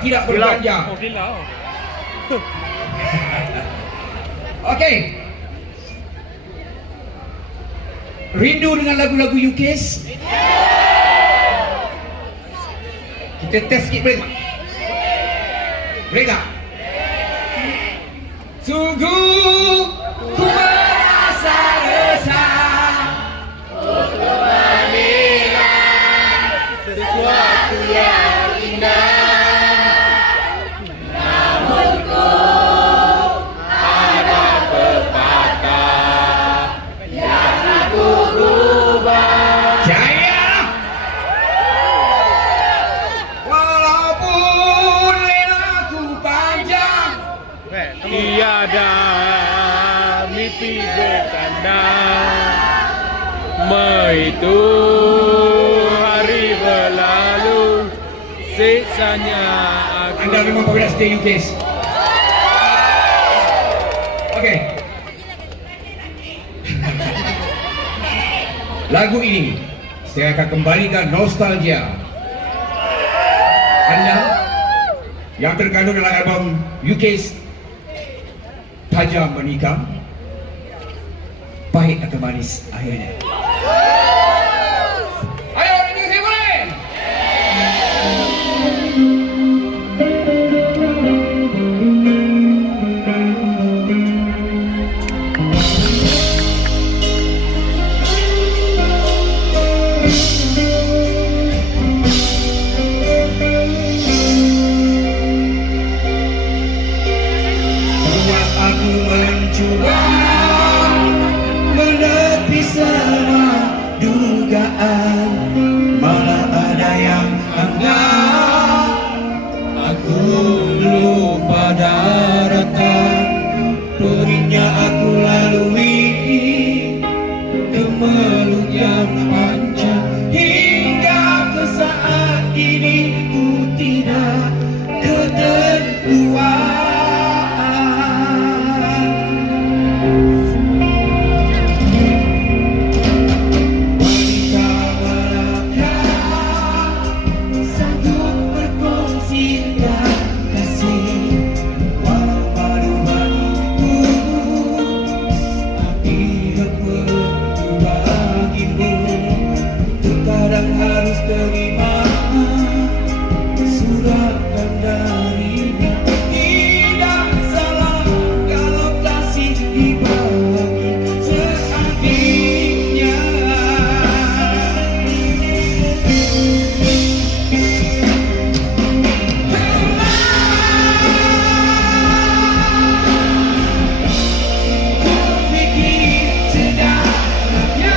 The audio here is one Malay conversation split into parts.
tidak berbelanja. Okey. Rindu dengan lagu-lagu UK's? Kita test sikit boleh tak? Boleh tak? Sungguh ku merasa resah untuk menilai sesuatu yang indah, namun ku ada pepatah yang aku rubah. Jaya, walaupun lenaku panjang, tiada mimpi bertanda, itu hari berlalu, siksanya aku. Anda memang berbeza stay UK's. Okey. Lagu ini saya akan kembalikan nostalgia Anda yang terkandung dalam album UK's Tajam Menikam, Pahit atau Manis Akhirnya. Ayo, ini saya boleh. Buat aku mencoba menepi semua dugaan, malah ada yang anggap aku lupa daratan. Perihnya aku lalui kemelut yang panjang, hingga ke saat ini ku tidak ketentuan. Harus terima surat darinya. Tidak salah kalau kasih dibagi seadilnya. Ku pikir sedalamnya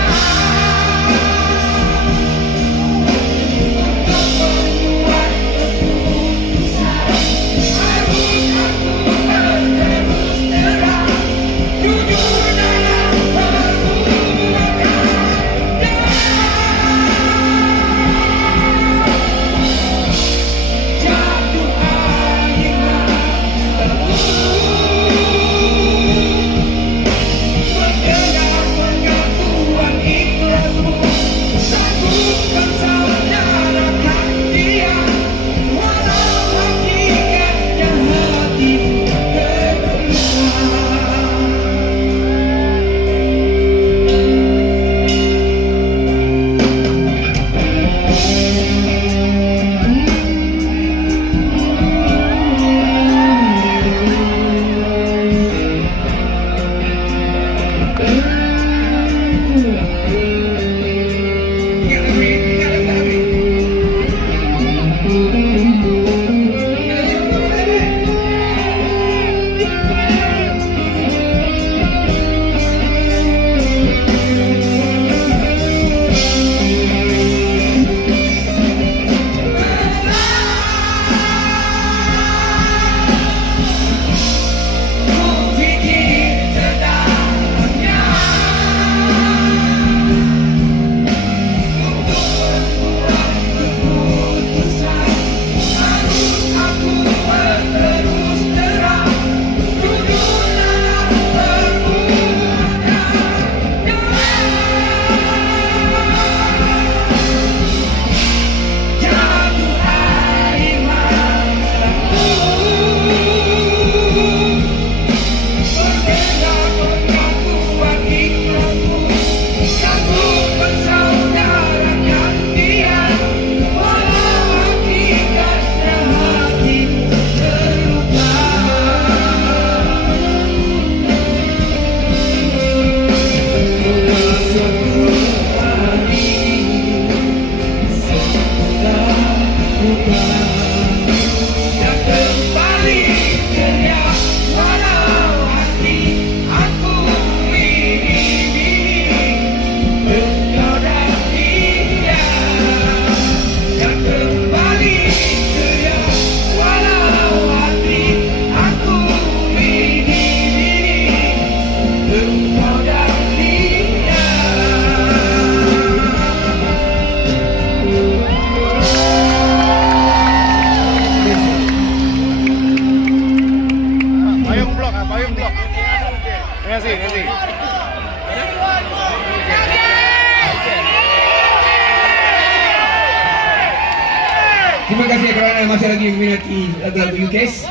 Terima kasih kerana masih lagi meminati lagu-lagu UKS.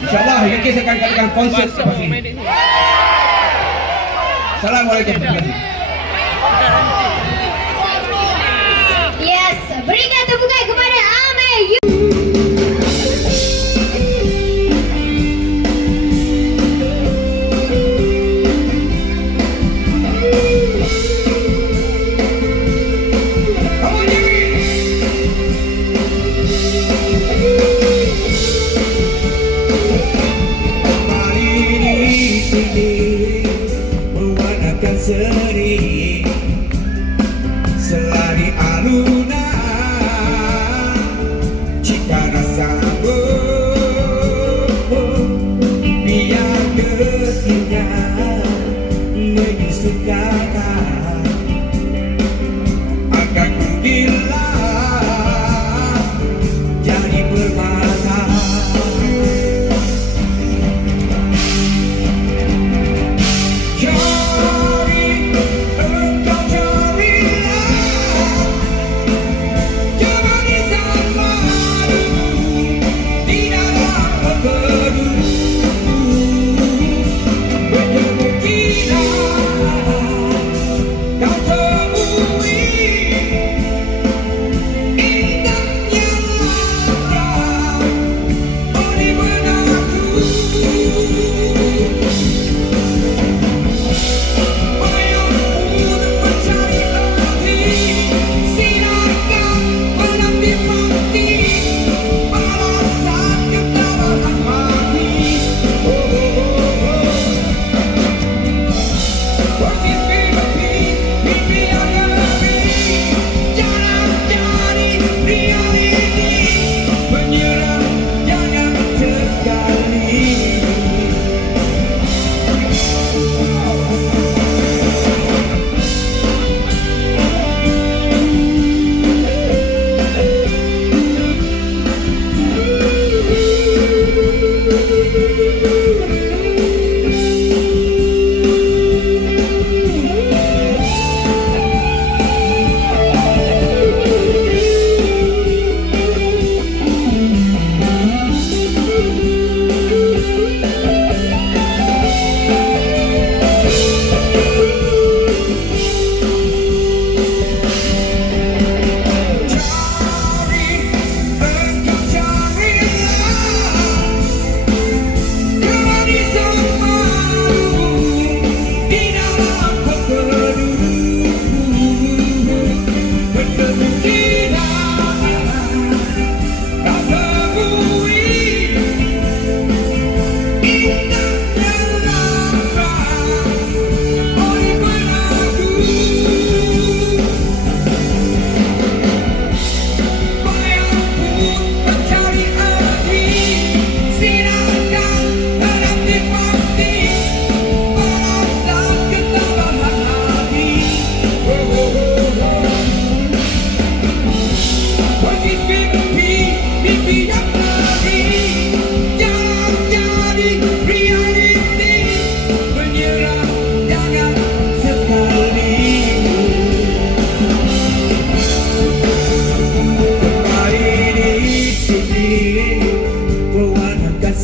InsyaAllah UKS akan katakan konsert selepas ini. Assalamualaikum. Terima kasih. Yes, berikan tepukan kepada Amir. Seri selari alunan cita rasa biar dirinya menyusun kata akan ku gila jadi permata.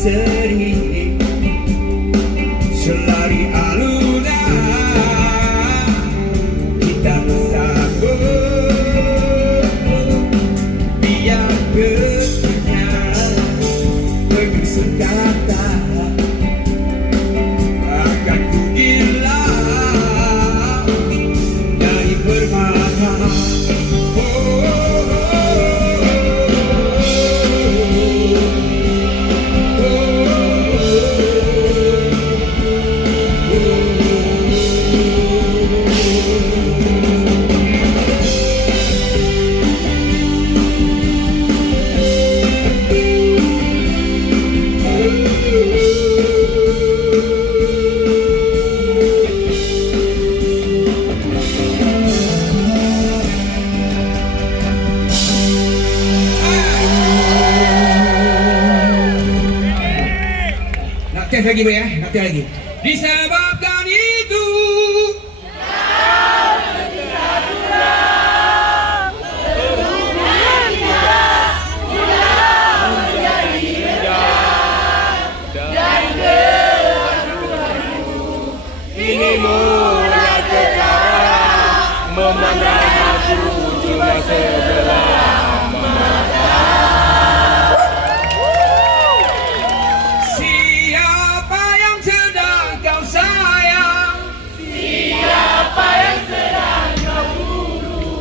Seri selari alunan kita bersambut biar bertanya menyusun kata akan ku gila dari permata. Tes lagi, nak tes lagi. Disebabkan itu kemenangan maju cuma sebelah mata. Siapa yang sedang kau sayang? Siapa yang sedang kau buru?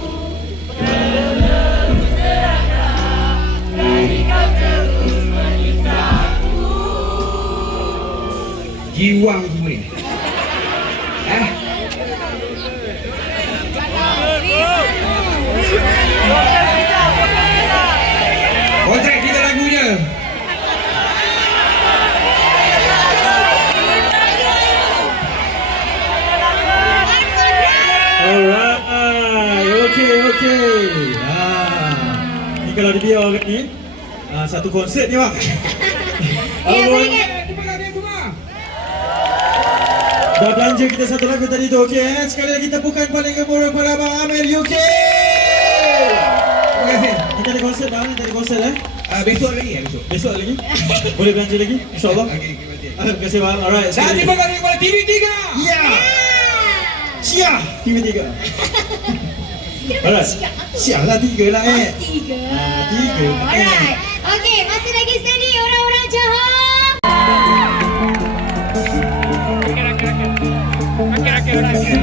Dari kau terus menyiksaku. Jiwang semua ni. Kontrak kita lagunya. Alright, okey. Ni kalau dia biar ni, satu konsert ni bang. Ya, berikan. Terima kasih semua. Dah belanja kita satu lagu tadi tu, okey. Sekali lagi tepukan paling gemuruh pada Abang Amir UK. Terima kasih. Kita ada konsert bang, kita ada konsert Besok lagi ya, besok. Besok lagi. Boleh belanja lagi, insyaAllah. Okey, terima kasih. Terima kasih bang, alright. Dan sekali terima lagi. kasih kepada TV3. Ya, Sia, TV3. Alright, Sia lah 3 lah Tiga. 3. Alright. Okey, masih lagi steady orang-orang Johor. Rakyat.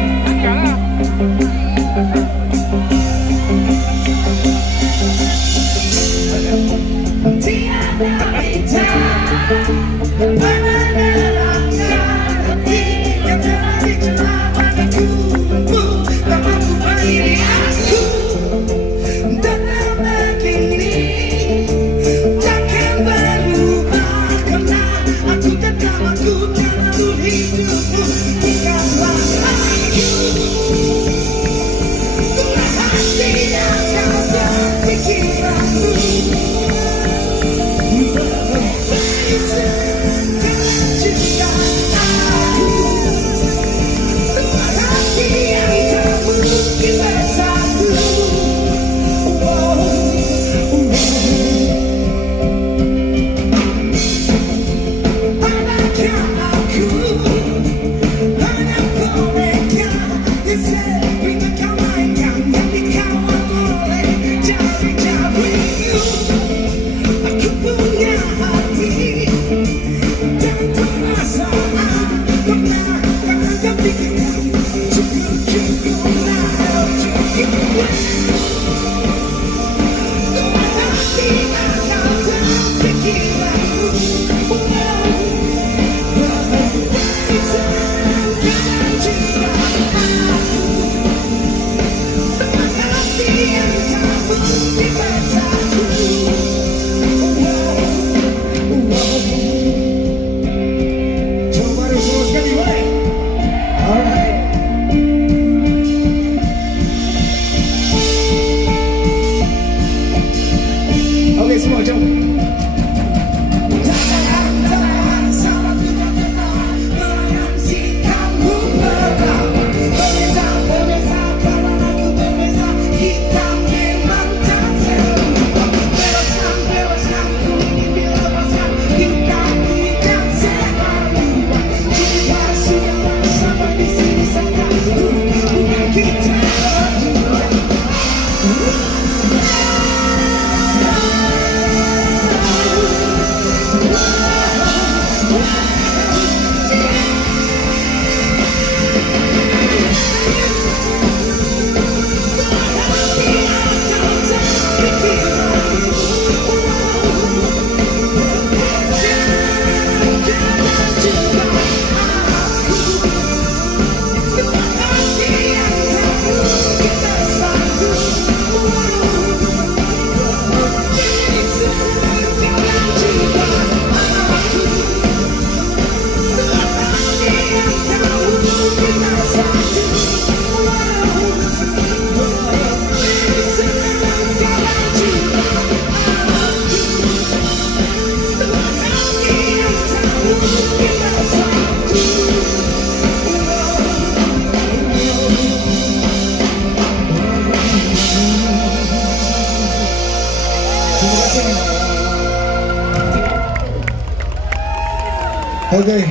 Okey.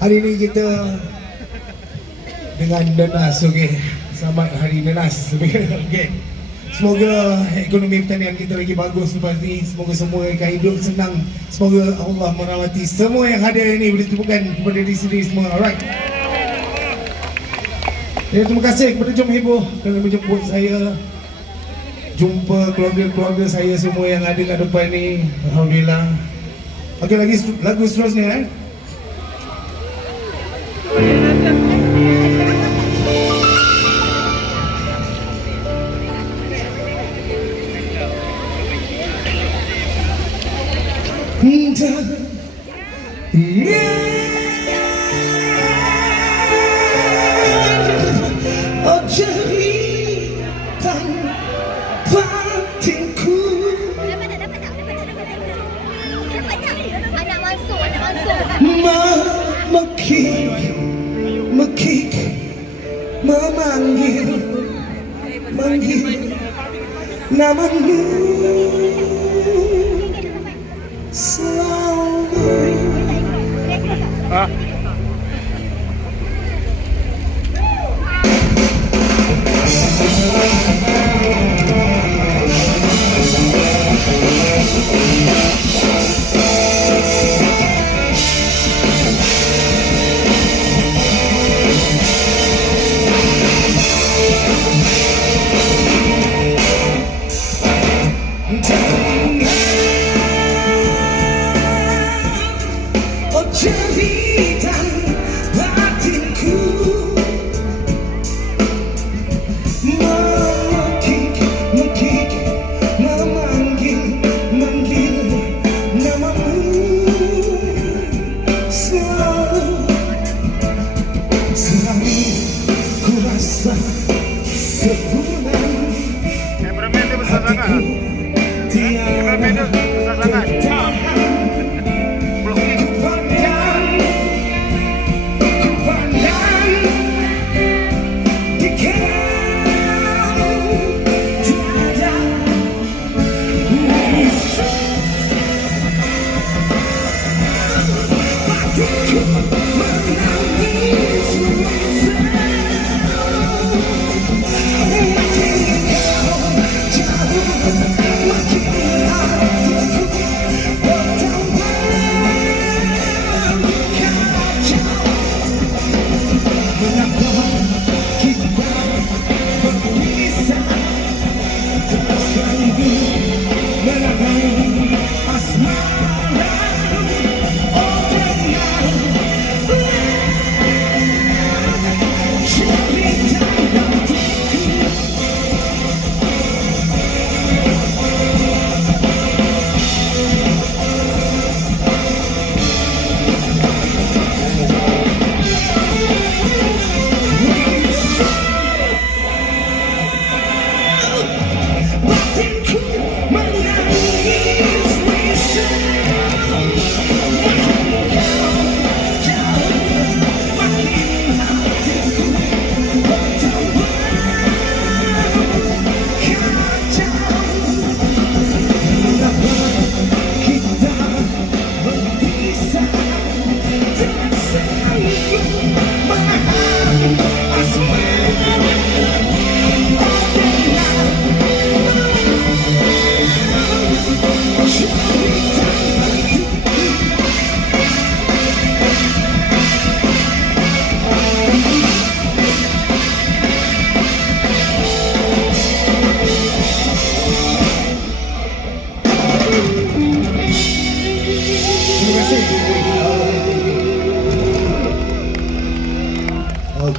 Hari ini kita dengan Dana Sugih Selamat Hari Nanas. Okay. Semoga ekonomi pertanian kita lagi bagus lepas ni. Semoga semua akan hidup senang. Semoga Allah merahmati semua yang hadir ini. Boleh tepukan kepada diri sendiri semua. Alright. Ya, terima kasih kepada Jom Heboh kerana menjemput saya. Jumpa keluarga-keluarga saya semua yang ada kat depan ni. Alhamdulillah. Okey, lagi lagu seterusnya Oh cerita batinku. Anak masuk, anak masuk. Mekik memanggil namamu selalu. Oh cerita batinku mekik memanggil namamu selalu ku rasa sebulan hatiku tiada bertahan.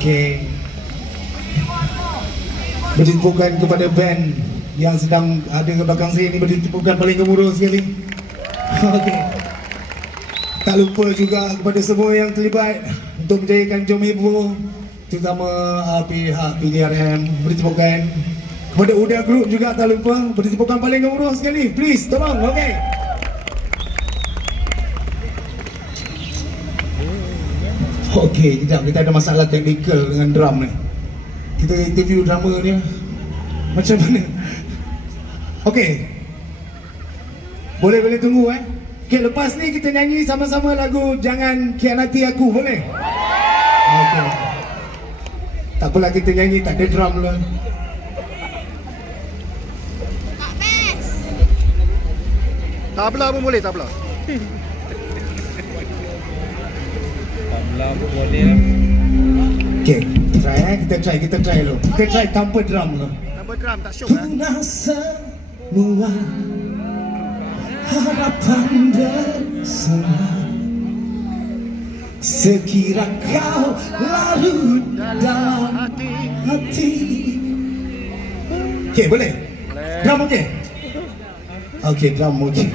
Okey. Beri tepukan kepada band yang sedang ada di belakang saya ni. Beri tepukan paling gemuruh sekali. Okey. Tak lupa juga kepada semua yang terlibat untuk menjayakan Jom Heboh, terutama pihak PDRM. Beri tepukan kepada Uda Group juga, tak lupa. Beri tepukan paling gemuruh sekali. Please, tolong. Okey. Okey, kejap, kita ada masalah teknikal dengan drum ni. Kita interview drummer dia. Macam mana? Okey. Boleh tunggu Okey, lepas ni kita nyanyi sama-sama lagu Jangan Khianati Aku, boleh? Okey. Tak apalah kita nyanyi, tak ada drum lah. Tabla pun boleh, tabla. Tabla pun boleh. Okay, kita try dulu. Kita try tanpa drum lah. Tambah drum tak syok lah. Pernah semua harapan bersama, sekira kau larut dalam hati. Okay, boleh? Drum okey? Okay, drum okey.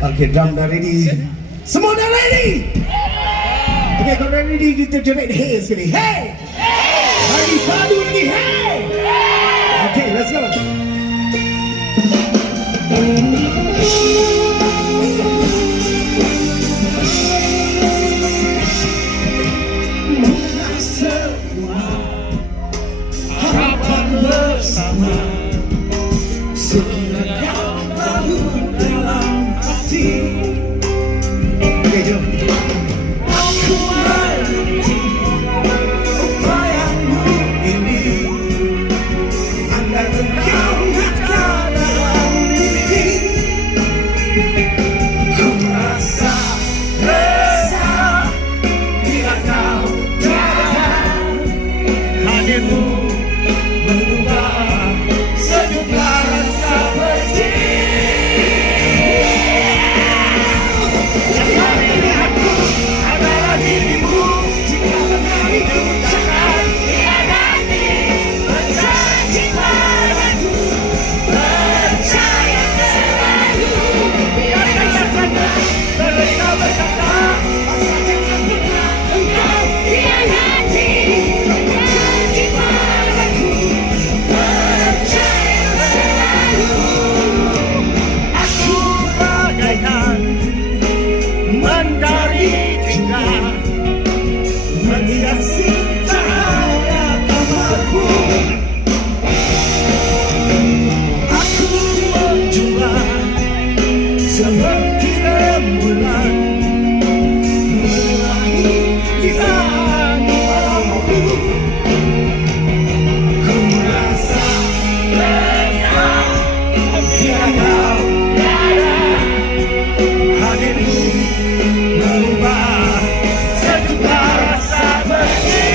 Okay, drum dah ready. Semua dah ready? Okay, kalau dah ready, kita joget hey sekali. Hey! Lagi padu lagi, hey! Okay, let's go. Harapan bersama, sekira kau larut dalam hati. Okay, jom. Aku mengerti upayamu ini, andai engkau nakal dalam mimpi, ku rasa resah bila kau tiada. Hadirmu mengubah sejumlah rasa pedih. Yang memilih aku adalah dirimu. Jika benar itu jangan hianati. Berjanji padaku, percaya selalu. Biarkan saja mereka berkata, asal jangan pernah engkau hianati. Berjanji padaku, percaya selalu. Aku bagaikan mentari tinggal menghiasi cahaya kamarku. Aku menjulang seperti rembulan menerangi kisah malamku. Ku rasa resah bila kau tiada. Hadirmu mengubah sejumlah rasa pedih.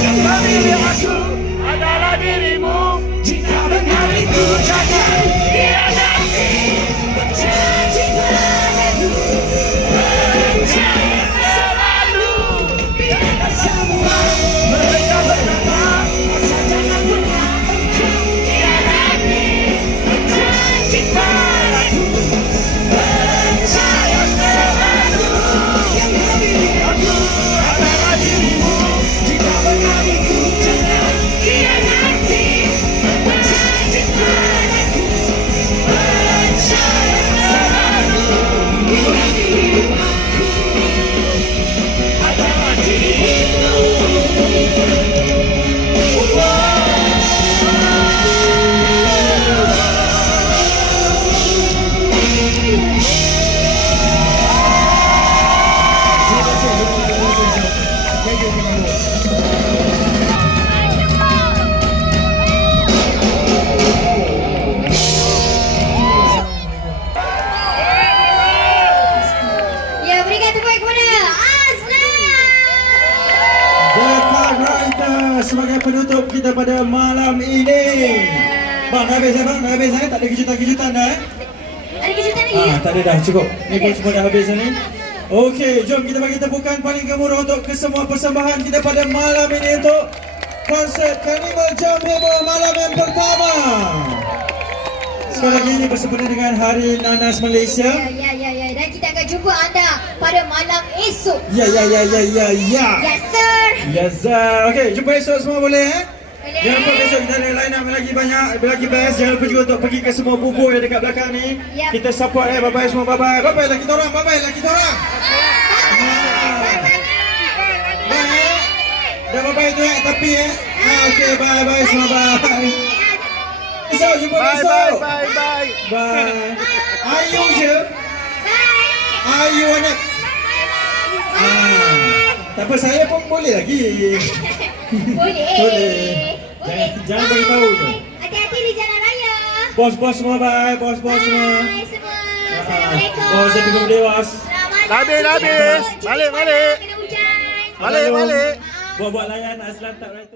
Yang memilih aku adalah dirimu. Jika benar itu jangan hianati. Berjanji padaku, percaya selalu. Biarkan semua mereka berkata, asal jangan pernah engkau hianati. Berjanji padaku, percaya selalu. Yang memilih aku adalah dirimu. Jika benar itu jangan hianati. Berjanji padaku, percaya selalu. Aku adalah dirimu. Ya, berikan tepuk kepada Azlan. Dekat Writer sebagai penutup kita pada malam ini. Bang, dah habis bang? Dah habis tak ada kejutan-kejutan dah Ada kejutan lagi? tak ada dah, cukup. Ni pun semua dah habis ni. Okey, jom kita bagi tepukan paling gemuruh untuk kesemua persembahan kita pada malam ini untuk konsert Carnival Jam Heboh malam yang pertama. Sekali lagi ini bersempena dengan Hari Nanas Malaysia. Ya. Dan kita akan jumpa anda pada malam esok. Ya. Yes, sir. Yes, sir. Okey, jumpa esok semua boleh Boleh. Jangan lupa besok kita ada line up lagi banyak, lagi best. Jangan lupa juga untuk pergi ke semua bubur yang dekat belakang ni. Yap. Kita support bye-bye semua, bye-bye. Bye-bye lah kita orang, bye-bye lah kita orang. Bye. Dah bye-bye tu tapi okey, bye-bye semua, bye. Esok jumpa besok. Bye. Bye. Ayu je. Bye. Ayu anak. Bye. Tak apa, saya pun boleh lagi. Boleh. Boleh. Jangan bagi tahu je. Hati-hati di jalan raya. Bos-bos semua bye, bos-bos semua. Bye semua. Assalamualaikum. Bos, happy birthday bos. Selamat Dah habis, dah habis. Cuci Balik, panas, balik. Kena hujan. Balik, balik. Buat-buat layan Azlan tak right.